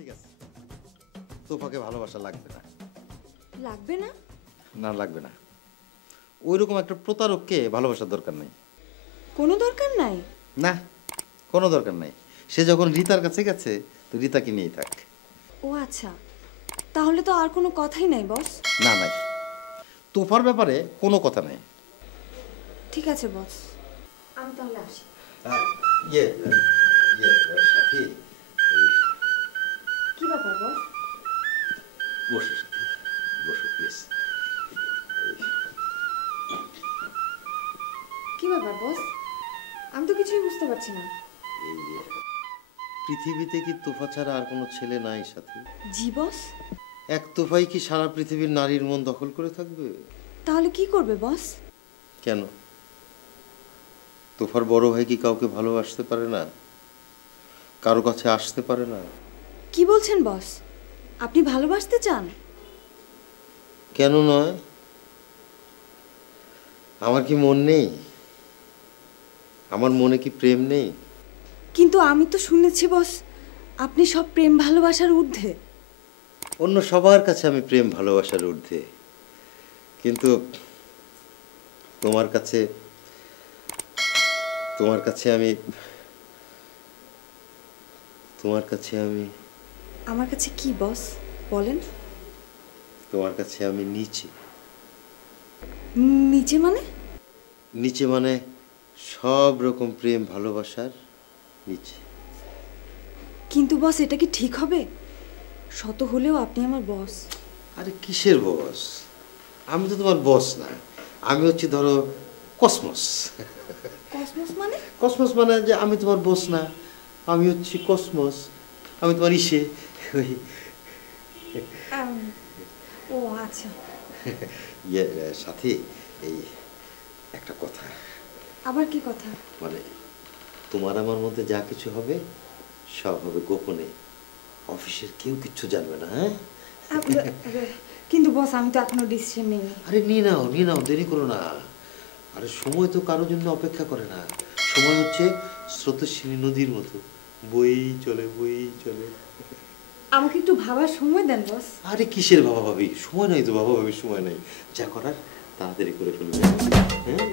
ঠিক আছে, তোফাকে ভালোবাসা লাগবে না। লাগবে না? না, লাগবে না। ওইরকম একটা প্রতারককে ভালোবাসার দরকার নেই। কোনো দরকার নাই? না, কোনো দরকার নাই। সে যখন রিতার কাছে গেছে তো রিতাকে নিয়েই থাক। ও আচ্ছা, তাহলে তো আর কোনো কথাই নাই বস। না, নাই। তোফার ব্যাপারে কোনো কথা নেই। ঠিক আছে বস, আমি তাহলে আসি। ইয়ে সাথী, কি ব্যাপার বস? বসো সাথী, বসো প্লিজ। কি ব্যাপার বস? আমি তো কিছুই বুঝতে পারছি না। এই পৃথিবীতে কি তোফা ছাড়া আর কোনো ছেলে নাই সাথী? জি বস। এক তোফাই কি সারা পৃথিবীর নারীর মন দখল করে থাকবে? তাহলে কি করবে বস? কেন, তোফার বড় ভাই কি কাউকে ভালোবাসতে পারে না? কারো কাছে আসতে পারে না? কি বলছেন বস? আপনি ভালোবাসতে চান? কেন নয়? আমার কি মন নেই? আমার মনে কি প্রেম নেই? কিন্তু আমি তো শুনেছি বস, আপনি সব প্রেম ভালোবাসার ঊর্ধ্বে। অন্য সবার কাছে আমি প্রেম ভালোবাসার ঊর্ধ্বে, কিন্তু তোমার কাছে তোমার কাছে আমি আমার কাছে কি বস বলেন? তোমার কাছে আমি নিচে। নিচে মানে? নিচে মানে সব রকম প্রেম ভালোবাসার নিচে। কিন্তু বস, এটা কি ঠিক হবে? শত হলেও আপনি আমার বস। আরে কিসের বস? আমি তো তোমার বস না, আমি হচ্ছি ধরো কসমস। কসমস মানে? কসমস মানে যে আমি তোমার বস না, আমি হচ্ছি কসমস, আমি তোমার ইসে ওই ও আচ্ছা। ইয়ে সাথী, এই একটা কথা। আবার কি কথা? মানে তোমার আমার মধ্যে যা কিছু হবে সব হবে গোপনে, অফিসের কেউ কিচ্ছু জানবে না। হ্যাঁ, কিন্তু বস, আমি তো এখনো ডিসিশন নিইনি। আরে নিয়ে নাও, দেরি করো না। আরে সময় তো কারোর জন্য অপেক্ষা করে না। সময় হচ্ছে স্রোতস্বিনী নদীর মতো, বই চলে। আমাকে একটু ভাবার সময় দেন বস। আরে কিসের বাবা ভাবি, সময় নাই তো বাবা ভাবি, সময় নাই। যা করার তাড়াতাড়ি করে ফেলবে। হ্যাঁ